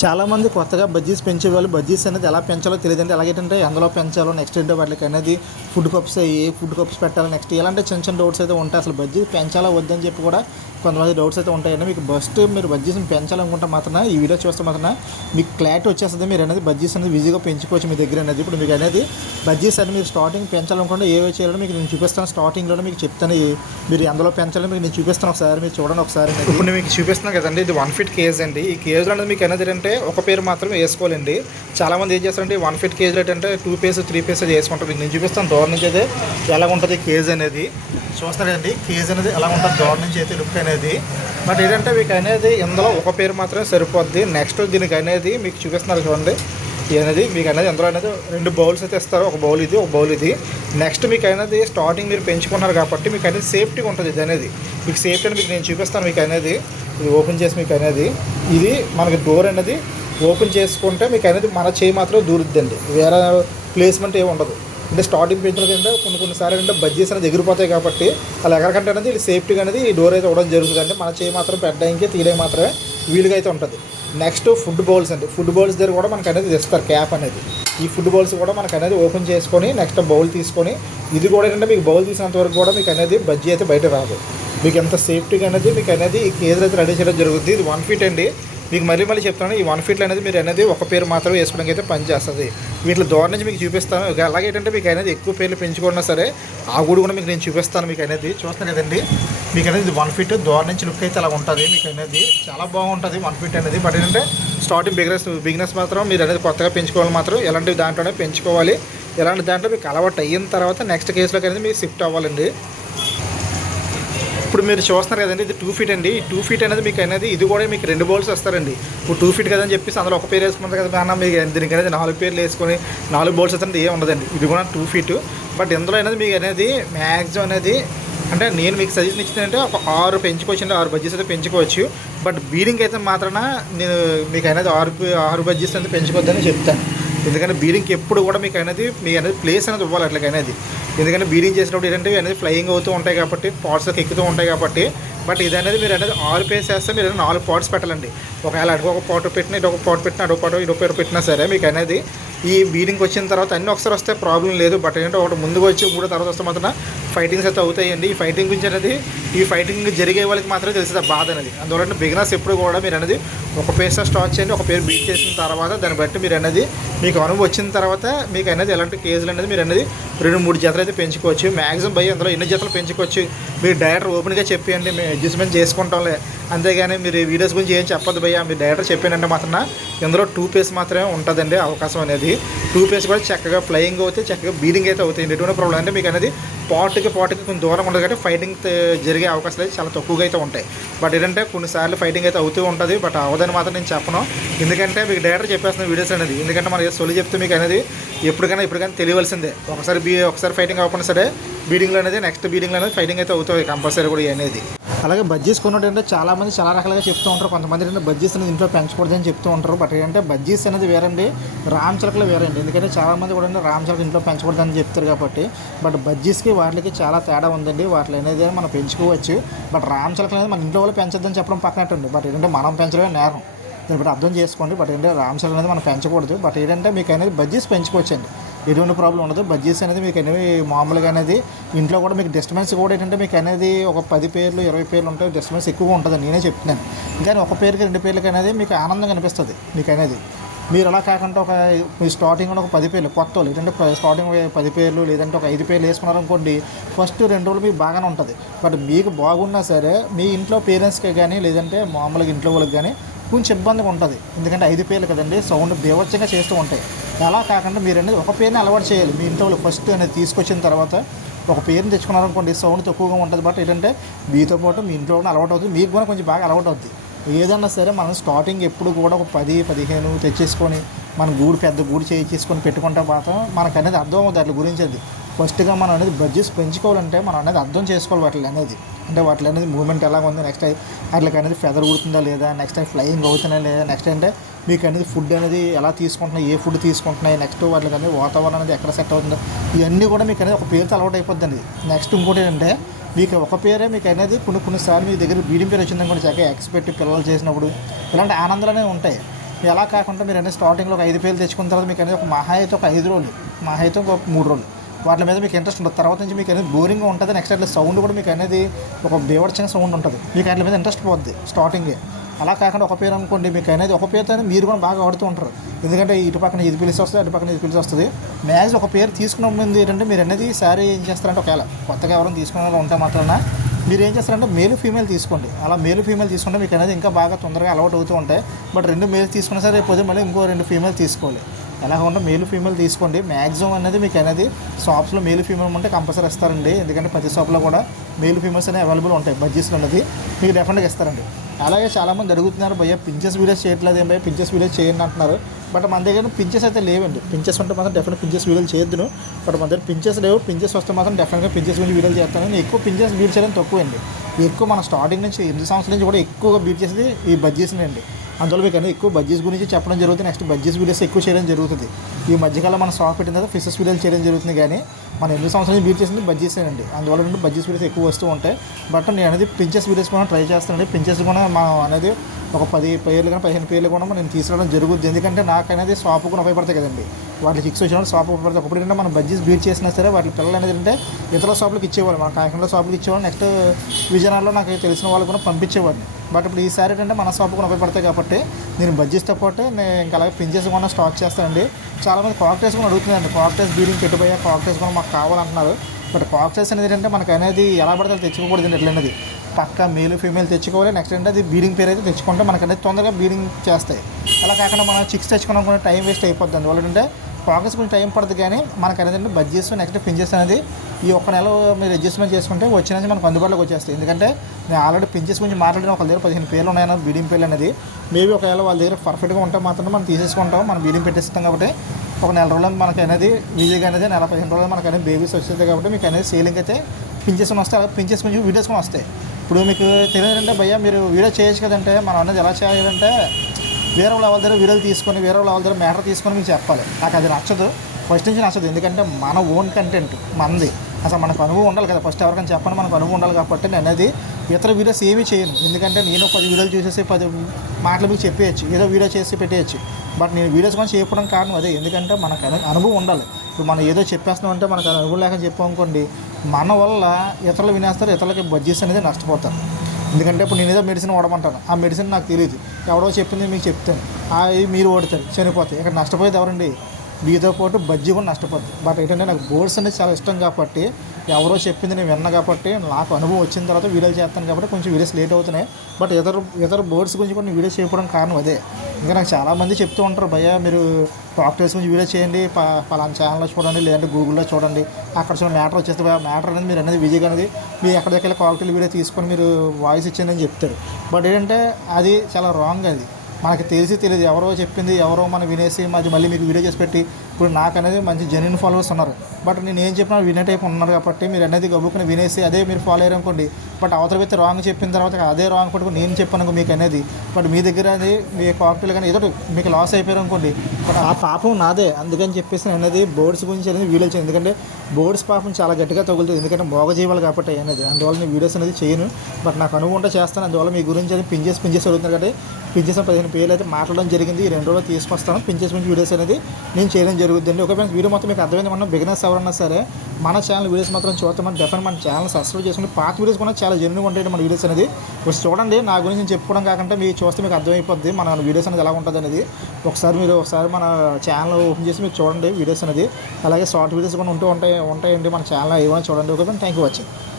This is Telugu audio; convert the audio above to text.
చాలామంది కొత్తగా బజ్జీస్ పెంచే వాళ్ళు బజ్జీస్ అనేది ఎలా పెంచాలో తెలియదండి. ఎలాగేంటంటే ఎందులో పెంచాలో నెక్స్ట్ ఏంటో వాటికి అనేది ఫుడ్ కప్స్ ఏ ఫుడ్ కప్స్ పెట్టాలి నెక్స్ట్ ఇలాంటి చిన్న చిన్న డౌట్స్ అయితే ఉంటాయి. అసలు బజ్జీ పెంచాలా వద్దని చెప్పి కూడా కొంతమంది డౌట్స్ అయితే ఉంటాయండి. మీకు ఫస్ట్ మీరు బజ్జీస్ని పెంచాలనుకుంటే మాత్రం ఈ వీడియో చూస్తే మాత్రం మీకు క్లారిటీ వచ్చేస్తుంది. మీరు అనేది బజ్జీస్ అనేది ఈజీగా పెంచుకోవచ్చు మీ దగ్గర అనేది. ఇప్పుడు మీకు అనేది బజ్జీస్ అనేది మీరు స్టార్టింగ్ పెంచాలనుకుంటే ఏవే చేయాలో మీకు నేను చూపిస్తాను. స్టార్టింగ్లోనే మీకు చెప్తాను. మీరు ఎందులో పెంచాలో మీకు నేను చూపిస్తాను ఒకసారి. మీరు చూడండి ఒకసారి ఇప్పుడు మీకు చూపిస్తున్నాను కదండి. ఇది వన్ ఫీట్ కేజ్ అండి. ఈ కేజ్లో అనేది మీకు అనేది అంటే ఒక పేరు మాత్రమే వేసుకోవాలండి. చాలా మంది ఏం చేస్తారంటే వన్ ఫిఫ్టీ కేజీ రేట్ అంటే టూ పేస్ త్రీ పేస్ వేసుకుంటారు. నేను చూపిస్తాను దూరం నుంచి అయితే ఎలా ఉంటుంది కేజ్ అనేది. చూస్తారండి కేజీ కేజ్ అనేది ఎలా ఉంటుంది దూరం నుంచి అయితే లుక్ అనేది. బట్ ఏంటంటే మీకు అనేది ఇందులో ఒక పేరు మాత్రమే సరిపోద్ది. నెక్స్ట్ దీనికి అనేది మీకు చూపిస్తున్నారు చూడండి. అనేది మీకు అనేది అందులో అనేది రెండు బౌల్స్ అయితే ఇస్తారు. ఒక బౌల్ ఇది ఒక బౌల్ ఇది. నెక్స్ట్ మీకు అనేది స్టార్టింగ్ మీరు పెంచుకున్నారు కాబట్టి మీకు అనేది సేఫ్టీగా ఉంటుంది ఇది అనేది. మీకు సేఫ్టీ అని మీకు నేను చూపిస్తాను మీకు అనేది. ఇది ఓపెన్ చేసి మీకు అనేది. ఇది మనకి డోర్ అనేది ఓపెన్ చేసుకుంటే మీకు అనేది మన చేయి మాత్రం దూరుద్దండి. వేరే ప్లేస్మెంట్ ఏమి ఉండదు. అంటే స్టార్టింగ్ పెంచిన కింద కొన్ని కొన్నిసార్లు అంటే బడ్జెస్ అనేది ఎగిరిపోతాయి కాబట్టి అలా ఎగరకంటే అనేది సేఫ్టీగా అనేది ఈ డోర్ అయితే ఇవ్వడం జరుగుతుంది అంటే మన చేయి మాత్రం పెట్టడానికి తీయడానికి మాత్రమే వీలుగా అయితే ఉంటుంది. నెక్స్ట్ ఫుడ్ బౌల్స్ అండి. ఫుడ్ బౌల్స్ దగ్గర కూడా మనకు అనేది ఇస్తారు క్యాప్ అనేది. ఈ ఫుడ్ బౌల్స్ కూడా మనకు అనేది ఓపెన్ చేసుకొని నెక్స్ట్ బౌల్ తీసుకొని ఇది కూడా ఏంటంటే మీకు బౌల్ తీసినంత వరకు కూడా మీకు అనేది బజ్జీ అయితే బయట రాదు. మీకు ఎంత సేఫ్టీగా అనేది మీకు అనేది ఈ అయితే రెడీ చేయడం జరుగుతుంది ఇది వన్ ఫీట్ అండి. మీకు మళ్ళీ మళ్ళీ చెప్తాను ఈ వన్ ఫీట్లు అనేది మీరు అనేది ఒక పేరు మాత్రమే వేసుకోవడానికి అయితే పనిచేస్తుంది వీటిలో దూరం నుంచి మీకు చూపిస్తాను. ఇక అలాగే ఏంటంటే మీకు అనేది ఎక్కువ పేర్లు పెంచుకున్నా సరే ఆ గూడు కూడా మీకు నేను చూపిస్తాను మీకు అనేది. చూస్తాను కదండి? మీకు అనేది ఇది వన్ ఫీట్ దూరం నుంచి లుక్ అయితే అలా ఉంటుంది. మీకు అనేది చాలా బాగుంటుంది వన్ ఫీట్ అనేది. బట్ ఏంటంటే స్టార్టింగ్ బిగినెస్ బిగినెస్ మాత్రం మీరు అనేది కొత్తగా పెంచుకోవాలి మాత్రం ఎలాంటి దాంట్లోనే పెంచుకోవాలి. ఎలాంటి దాంట్లో మీకు అలవాటు అయిన తర్వాత నెక్స్ట్ కేసులోకి అనేది మీరు షిఫ్ట్ అవ్వాలండి. ఇప్పుడు మీరు చూస్తున్నారు కదండి ఇది టూ ఫీట్ అండి. టూ ఫీట్ అనేది మీకు అనేది ఇది కూడా మీకు రెండు బౌల్స్ వస్తారండి ఇప్పుడు టూ ఫీట్ కదని చెప్పేసి అందులో ఒక పేరు వేసుకుంటారు కదా అన్న మీకు దీనికి అనేది నాలుగు పేర్లు వేసుకొని నాలుగు బౌల్స్ వస్తుంది ఏం ఉండదండి. ఇది కూడా టూ ఫీట్ బట్ ఇందులో అనేది మీకు అనేది మ్యాక్సిమం అనేది అంటే నేను మీకు సజెషన్ ఇచ్చిందంటే ఒక ఆరు పెంచుకోవచ్చు అండి ఆరు బడ్జెస్ అయితే పెంచుకోవచ్చు. బట్ బీడింగ్ అయితే మాత్రాన నేను మీకు అనేది ఆరు ఆరు బడ్జెస్ అయితే పెంచుకోవద్దని చెప్తాను. ఎందుకంటే బీడింగ్కి ఎప్పుడు కూడా మీకు అనేది మీ అనేది ప్లేస్ అనేది ఇవ్వాలి అట్లా అనేది ఎందుకంటే బీడింగ్ చేసినప్పుడు ఏంటంటే అనేది ఫ్లయింగ్ అవుతూ ఉంటాయి కాబట్టి పార్ట్స్ ఎక్కుతూ ఉంటాయి కాబట్టి బట్ ఇది అనేది మీరు అనేది ఆరు పేస్ వేస్తే మీరు నాలుగు పార్ట్స్ పెట్టాలండి. ఒకవేళ అటు ఒక పాటు పెట్టిన ఇటు ఒక పాట్ పెట్టిన అటు ఒక ఇటు పేరు పెట్టినా సరే మీకు అనేది ఈ బీడింగ్ వచ్చిన తర్వాత అన్నీ ఒకసారి వస్తే ప్రాబ్లం లేదు. బట్ ఏంటంటే ఒకటి ముందుకు వచ్చి మూడో తర్వాత వస్తే మాత్రం ఫైటింగ్స్ అయితే అవుతాయండి. ఈ ఫైటింగ్ గురించి అనేది ఈ ఫైటింగ్ జరిగే వాళ్ళకి మాత్రమే తెలుస్తుంది బాధ అనేది. అందువల్ల బిగినర్స్ ఎప్పుడు కూడా మీరు అనేది ఒక పేస్తో స్టార్ట్ చేయండి ఒక పేరు బీట్ చేసిన తర్వాత దాన్ని బట్టి మీరు అనేది మీకు అనుభవం వచ్చిన తర్వాత మీకు అనేది ఎలాంటి కేజీలు అనేది మీరు అనేది రెండు మూడు జతలు అయితే పెంచుకోవచ్చు. మ్యాక్సిమం భయ అందులో ఎన్ని జతలు పెంచుకోవచ్చు? మీరు డైరెక్టర్ ఓపెన్గా చెప్పేయండి మేము అడ్జస్ట్మెంట్ చేసుకుంటాంలే. అంతేగాని మీరు వీడియోస్ గురించి ఏం చెప్పదు భయ్యా మీరు డైరెక్టర్ చెప్పానంటే మాత్రం ఇందులో టూ పేస్ మాత్రమే ఉంటుందండి అవకాశం అనేది. టూ పేస్ కూడా చక్కగా ఫ్లయింగ్ అవుతాయి చక్కగా బీడింగ్ అయితే అవుతాయి. ఎటువంటి ప్రాబ్లం అంటే మీకు అనేది పాట్కి పాట్కి కొంచెం దూరం ఉండదు కాబట్టి ఫైటింగ్ జరిగే అవకాశాలు అయితే చాలా తక్కువగా అయితే ఉంటాయి. బట్ ఏంటంటే కొన్నిసార్లు ఫైటింగ్ అయితే అవుతూ ఉంటుంది. బట్ అవదని మాత్రం నేను చెప్పను. ఎందుకంటే మీకు డైరెక్టర్ చెప్పేస్తున్న వీడియోస్ అనేది ఎందుకంటే మనకి సొలి చెప్తే మీకు అనేది ఎప్పటికైనా ఎప్పటికైనా తెలియవలసిందే. ఒకసారి బీ ఒకసారి ఫైటింగ్ అవ్వకుండా సరే బీడింగ్లో అనేది నెక్స్ట్ బీడింగ్లో అనేది ఫైటింగ్ అయితే అవుతుంది కంపల్సరీ కూడా అనేది. అలాగే బజ్జీస్ కొన్నట్టు అంటే చాలామంది చాలా రకాలుగా చెప్తూ ఉంటారు. కొంతమంది ఏంటంటే బజ్జీస్ అనేది ఇంట్లో పెంచకూడదని చెప్తూ ఉంటారు. బట్ ఏంటంటే బజ్జీస్ అనేది వేరండి. రామ్ చిలకలు వేరండి. ఎందుకంటే చాలా మంది కూడా రామ్ చిలకలు ఇంట్లో పెంచకూడదని చెప్తారు కాబట్టి. బట్ బజ్జీస్కి వాటికి చాలా తేడా ఉందండి. వాటి అనేది మనం పెంచుకోవచ్చు. బట్ రామ్ చిలకలు అనేది మన ఇంట్లో వాళ్ళు పెంచొద్దని చెప్పడం పక్కనట్టుంది బట్ ఏంటంటే మనం పెంచడమే నేరం. దాన్ని బట్టి అర్థం చేసుకోండి. బట్ ఏంటంటే రామ్ చిలకలు అనేది మనం పెంచకూడదు. బట్ ఏంటంటే మీకు అనేది బజ్జీస్ పెంచుకోవచ్చండి. ఎటువంటి ప్రాబ్లం ఉండదు. బడ్జెస్ అనేది మీకు అనేవి మామూలుగా అనేది ఇంట్లో కూడా మీకు డిస్టర్బెన్స్ కూడా ఏంటంటే మీకు అనేది ఒక పది పేర్లు ఇరవై పేర్లు ఉంటాయి డిస్టర్బెన్స్ ఎక్కువగా ఉంటుంది. నేనే చెప్తున్నాను. కానీ ఒక పేరుకి రెండు పేర్లకి అనేది మీకు ఆనందంగా అనిపిస్తుంది. మీకు అనేది మీరు అలా కాకుండా ఒక మీ స్టార్టింగ్ ఒక పది పేర్లు కొత్త వాళ్ళు ఏంటంటే స్టార్టింగ్ పది పేర్లు లేదంటే ఒక ఐదు పేర్లు వేసుకున్నారు అనుకోండి ఫస్ట్ రెండు రోజులు మీకు బాగానే ఉంటుంది. బట్ మీకు బాగున్నా సరే మీ ఇంట్లో పేరెంట్స్కి కానీ లేదంటే మామూలుగా ఇంట్లో వాళ్ళకి కానీ కొంచెం ఇబ్బందిగా ఉంటుంది. ఎందుకంటే ఐదు పేర్లు కదండి సౌండ్ బీభత్సంగా చేస్తూ ఉంటాయి. అలా కాకుండా మీరు అనేది ఒక పేరుని అలవాటు చేయాలి. మీ ఇంట్లో వాళ్ళు ఫస్ట్ అనేది తీసుకొచ్చిన తర్వాత ఒక పేరుని తెచ్చుకున్నారనుకోండి సౌండ్ తక్కువగా ఉంటుంది. బట్ ఏంటంటే మీతో పాటు మీ ఇంట్లో కూడా అలవాటు అవుతుంది. మీకు కూడా కొంచెం బాగా అలవాటు అవుతుంది ఏదన్నా సరే మనం స్టార్టింగ్ ఎప్పుడు కూడా ఒక పది పదిహేను తెచ్చేసుకొని మన గూడు పెద్ద గూడు చేయించేసుకొని పెట్టుకుంటే మాత్రం మనకు అనేది అర్థం అవుతుంది అట్ల గురించి అది ఫస్ట్గా మనం అనేది బడ్జెట్స్ పెంచుకోవాలంటే మనం అనేది అర్థం చేసుకోవాలి వాటి అనేది. అంటే వాటి అనేది మూమెంట్ ఎలా ఉంది నెక్స్ట్ వాటికి అనేది ఫెదర్ ఉడుతుందా లేదా నెక్స్ట్ టైం ఫ్లయింగ్ అవుతున్నా లేదా నెక్స్ట్ అంటే మీకు అనేది ఫుడ్ అనేది ఎలా తీసుకుంటున్నాయి ఏ ఫుడ్ తీసుకుంటున్నాయి నెక్స్ట్ వాటికి అనేది వాతావరణం అనేది ఎక్కడ సెట్ అవుతుందో ఇవన్నీ కూడా మీకు అనేది ఒక పేరుతో అలవాటు అయిపోద్దండి నెక్స్ట్ ఇంకోటి ఏంటంటే మీకు ఒక పేరే మీకు అనేది కొన్ని కొన్నిసార్లు మీ దగ్గర బీడింగ్ పేరు వచ్చిందనుకోండి చక్కగా ఎక్స్పెక్ట్ పిల్లలు చేసినప్పుడు ఇలాంటి ఆనందాలనే ఉంటాయి. ఎలా కాకుండా మీరు అనేది స్టార్టింగ్లో ఒక ఐదు పేర్లు తెచ్చుకున్న తర్వాత మీకు అనేది ఒక మహా అయితే ఒక ఐదు రోజులు మహా అయితే ఒక మూడు రోజులు. వాటి మీద మీకు ఇంట్రెస్ట్ ఉంటుంది తర్వాత నుంచి మీకు అనేది బోరింగ్ ఉంటుంది. నెక్స్ట్ అట్లా సౌండ్ కూడా మీకు అనేది ఒక బేవర్చిన సౌండ్ ఉంటుంది. మీకు వాటి మీద ఇంట్రెస్ట్ పోద్ది స్టార్టింగే అలా కాకుండా ఒక పేరు అనుకోండి మీకు అనేది ఒక పేరుతో మీరు కూడా బాగా ఆడుతూ ఉంటారు. ఎందుకంటే ఇటు పక్కన ఇది పిలిచి వస్తుంది అటు పక్కన ఇది పిలిచి వస్తుంది. మ్యాక్స్ ఒక పేరు తీసుకున్న ముందు ఏంటంటే మీరు అనేది సారీ ఏం చేస్తారంటే ఒకవేళ కొత్తగా ఎవరైనా తీసుకున్న వాళ్ళు ఉంటే మాత్రాన మీరు ఏం చేస్తారంటే మేలు ఫీమేల్ తీసుకోండి. అలా మేలు ఫీమేల్ తీసుకుంటే మీకు అనేది ఇంకా బాగా తొందరగా అలవాటు అవుతూ ఉంటాయి. బట్ రెండు మేల్ తీసుకున్నా సరే రేపు మళ్ళీ ఇంకో రెండు ఫీమేల్ తీసుకోవాలి. ఎలా ఉంటే మేలు ఫీమేల్ తీసుకోండి. మ్యాక్సిమం అనేది మీకు అనేది షాప్స్లో మేలు ఫీమేల్ ఉంటే కంపల్సరీ ఇస్తారండి. ఎందుకంటే ప్రతి షాప్లో కూడా మేలు ఫీమేల్స్ అనేవి అవైలబుల్ ఉంటాయి బడ్జెస్లో అనేది మీకు డెఫినెట్గా ఇస్తారండి. అలాగే చాలామంది అడుగుతున్నారు భయ్య పించెస్ వీడియోస్ చేయట్లేదు ఏం భయ్య? పించెస్ వీడియోస్ చేయండి అంటున్నారు. బట్ మన దగ్గర పించెస్ అయితే లేవండి. పించెస్ ఉంటే మాత్రం డెఫినెట్ పించెస్ వీడియోలు చేయొద్దును. బట్ మన దగ్గర పించెస్ లేవు. పించెస్ వస్తే మాత్రం డెఫినెట్గా పించెస్ గురించి వీడియోలు చేస్తాను. నేను ఎక్కువ పించెస్ బీట్ చేయడం తక్కువ అండి ఎక్కువ మన స్టార్టింగ్ నుంచి ఎనిమిది సంవత్సరాల నుంచి కూడా ఎక్కువగా బీట్ చేసేది ఈ బడ్జెస్ని అండి అందులో మీకు ఎక్కువ బడ్జెస్ గురించి చెప్పడం జరుగుతుంది. నెక్స్ట్ బడ్జెస్ వీడియోస్ ఎక్కువ చేయడం జరుగుతుంది. ఈ మధ్యకాలం మన షాప్ పెట్టిన తర్వాత ఫిషెస్ వీడియోలు చేయడం జరుగుతుంది కానీ మన ఎన్ని సంవత్సరాలు నుంచి బీట్ చేసింది బడ్జెసేనండి అందువల్ల నుండి బడ్జెస్ వీడియోస్ ఎక్కువ వస్తూ ఉంటాయి. బట్ నేను అనేది పించెస్ వీడియోస్ కూడా ట్రై చేస్తానండి. పించెస్ కూడా మా అనేది ఒక పది పేర్లు కానీ పదిహేను పేర్లు కూడా నేను తీసుకురావడం జరుగుతుంది ఎందుకంటే నాకనేది అనేది కూడా ఉపయోగపడతాయి కదండి. వాటి ఫిక్స్ వచ్చిన షాప్ ఉపయోగపడతాయి. ఒకప్పుడు ఏంటంటే మనం బడ్జెట్ బీట్ చేసినా సరే వాటి పిల్లలు అనేది అంటే ఇతర షాపులకు ఇచ్చేవాళ్ళు. మన కాకినాడ షాపులకు ఇచ్చేవాళ్ళు. నెక్స్ట్ విజయనగరంలో నాకు తెలిసిన వాళ్ళు కూడా పంపించేవాడిని బట్ ఇప్పుడు ఈసారి ఏంటంటే మన షాపు కూడా ఉపయోగపడతాయి కాబట్టి నేను బడ్జెట్తో పాటు నేను ఇంకా అలాగే పింజెస్ కూడా స్టాక్ చేస్తానండి. చాలామంది కాక్టైల్స్ కూడా అడుగుతున్నారండి. కాక్టైల్స్ బీడింగ్ పెట్టిపోయా కాక్టైల్స్ కూడా మాకు కావాలంటున్నారు. బట్ కాక్టైల్స్ అనేది ఏంటంటే మనకు అనేది ఎలా పడితే అలా తెచ్చుకోకూడదు ఎట్లనేది. పక్క మేలు ఫీమేల్ తెచ్చుకోవాలి. నెక్స్ట్ ఏంటంటే అది బీడింగ్ పేరు అయితే తెచ్చుకుంటే. మనకంటే తొందరగా బీడింగ్ చేస్తాయి. అలా కాకుండా మనం చిక్స్ తెచ్చుకున్నాం కూడా టైం వేస్ట్ అయిపోద్ది అందువల్ల అంటే ప్రాగ్రెస్ కొంచెం టైం పడుతుంది కానీ మనకు అనేది బడ్జెట్స్ నెక్స్ట్ పించెస్ అనేది ఈ ఒక్క నెల మీరు అడ్జస్ట్మెంట్ చేసుకుంటే వచ్చిన మనకు అందుబాటులోకి వచ్చేస్తాయి. ఎందుకంటే నేను ఆల్రెడీ పించెస్ గురించి మాట్లాడిన ఒక దగ్గర పదిహేను పేర్లు ఉన్నాయన్న బీడింగ్ పేర్లు అనేది. మేబీ ఒకవేళ వాళ్ళ దగ్గర పర్ఫెక్ట్గా ఉంటే మాత్రం మనం తీసేసుకుంటాం. మనం బీడింగ్ పెట్టేస్తాం కాబట్టి ఒక నెల రోజులు మనకి అనేది ఈజీగా అనేది నెల పదిహేను రోజులు మనకు అనేది బేబీస్ వచ్చేది కాబట్టి మీకు అనేది సేలింగ్ అయితే పింజెస్ వస్తాయి. అలా పించెస్ కొంచెం వీడియోస్ కూడా వస్తాయి. ఇప్పుడు మీకు తెలియదంటే భయ్యా మీరు వీడియో చేయొచ్చు కదంటే మనం అన్నది ఎలా చేయాలంటే వేరే వాళ్ళ దగ్గర వీడియోలు తీసుకొని వేరే వాళ్ళ దగ్గర మ్యాటర్ తీసుకొని మీకు చెప్పాలి. నాకు అది నచ్చదు. ఫస్ట్ నుంచి నచ్చదు. ఎందుకంటే మన ఓన్ కంటెంట్ మనది అసలు మనకు అనుభవం ఉండాలి కదా. ఫస్ట్ ఎవరికైనా చెప్పండి మనకు అనుభవం ఉండాలి కాబట్టి నేను అనేది ఇతర వీడియోస్ ఏమీ చేయను. ఎందుకంటే నేను పది వీడియోలు చూసేసి పది మాటలు మీకు చెప్పేయచ్చు. ఏదో వీడియో చేసి పెట్టేయచ్చు. బట్ నేను వీడియోస్ కానీ చేయకపోవడం కారణం అదే. ఎందుకంటే మనకు అనుభవం ఉండాలి. ఇప్పుడు మనం ఏదో చెప్పేస్తున్నాం అంటే మనకు అనుభవం లేక చెప్పామనుకోండి మన వల్ల ఇతరులు వినేస్తారు ఇతరులకి బడ్జెట్స్ అనేది నష్టపోతారు. ఎందుకంటే ఇప్పుడు నేను ఏదో మెడిసిన్ వాడమంటాను ఆ మెడిసిన్ నాకు తెలియదు ఎవరో చెప్పింది మీకు చెప్తాను. అవి మీరు ఓడతారు చనిపోతాయి ఇక్కడ నష్టపోయేది ఎవరండి? మీతో పాటు బజ్జీ కూడా నష్టపోద్ది. బట్ ఏంటంటే నాకు బోర్డ్స్ అనేది చాలా ఇష్టం కాబట్టి ఎవరో చెప్పింది నేను విన్నా కాబట్టి నాకు అనుభవం వచ్చిన తర్వాత వీడియోలు చేస్తాను కాబట్టి కొంచెం వీడియోస్ లేట్ అవుతున్నాయి. బట్ ఇతర ఇతర బోర్డ్స్ గురించి కూడా వీడియోస్ చేయడం కారణం అదే. ఇంకా నాకు చాలామంది చెప్తూ ఉంటారు భయ్య మీరు డాక్టర్స్ గురించి వీడియో చేయండి పలానా ఛానల్లో చూడండి లేదంటే గూగుల్లో చూడండి అక్కడ చూడండి మ్యాటర్ వచ్చేస్తే మ్యాటర్ అనేది మీరు అనేది విజయ్ అనేది మీరు ఎక్కడికెళ్ళి క్వాలిటీ వీడియో తీసుకొని మీరు వాయిస్ ఇచ్చింది అని చెప్తారు. బట్ ఏంటంటే అది చాలా రాంగ్ అది. మనకి తెలిసి తెలియదు ఎవరో చెప్పింది ఎవరో మనం వినేసి మరి మళ్ళీ మీకు వీడియో చేసి పెట్టి ఇప్పుడు నాకు అనేది మంచి జెన్యున్ ఫాలోవర్స్ ఉన్నారు. బట్ నేను ఏం చెప్పినా వినే టైప్ ఉన్నారు కాబట్టి మీరు అనేది గబుక్కుని వినేసి అదే మీరు ఫాలో అయ్యారు అనుకోండి బట్ అవతల వ్యక్తి రాంగ్ చెప్పిన తర్వాత అదే రాంగ్ పట్టుకుని నేను చెప్పాను మీకు అనేది బట్ మీ దగ్గర అది మీ కాక్టైల్ కానీ ఏదో మీకు లాస్ అయిపోయారు అనుకోండి బట్ ఆ పాపం నాదే. అందుకని చెప్పేసి నేను అనేది బోర్డ్స్ గురించి అనేది వీడియో చేయను. ఎందుకంటే బోర్డ్స్ పాపం చాలా గట్టిగా తగులుతుంది. ఎందుకంటే మోగజీవాలు కాబట్టి అనేది అందువల్ల నేను వీడియోస్ అనేది చేయను. బట్ నాకు అనుకుంటే చేస్తాను. అందువల్ల మీ గురించి అది పింజెస్ పింజెస్ అడుగుతున్నారు కాబట్టి పింజెస్ పదిహేను పేర్లు అయితే మాట్లాడడం జరిగింది. ఈ రెండు రోజులు తీసుకొస్తాను. పింజెస్ గురించి వీడియోస్ అనేది నేను చేయడం జరుగుతుంది. ఒక ఫ్రెండ్స్ వీడియో మొత్తం మీకు అర్థమైంది మనం బిగినర్స్ ఎవరన్నా సరే మన ఛానల్ వీడియోస్ మాత్రం చూస్తామని డెఫినెట్ మన ఛానల్ సబ్స్క్రైబ్ చేసుకుని పాత వీడియోస్ కూడా చాలా జెన్యున్గా ఉంటాయి మన వీడియోస్ అనేది. ఒకసారి చూడండి నా గురించి నేను చెప్పుకోవడం కాకుండా మీరు చూస్తే మీకు అర్థమైపోద్ది మన వీడియోస్ అనేది ఎలా ఉంటుంది అనేది. ఒకసారి మీరు ఒకసారి మన ఛానల్ ఓపెన్ చేసి మీరు చూడండి వీడియోస్ అనేది. అలాగే షార్ట్ వీడియోస్ కూడా ఉంటూ ఉంటాయి ఉంటాయండి మన ఛానల్ ఏమైనా చూడండి. Okay thank you watching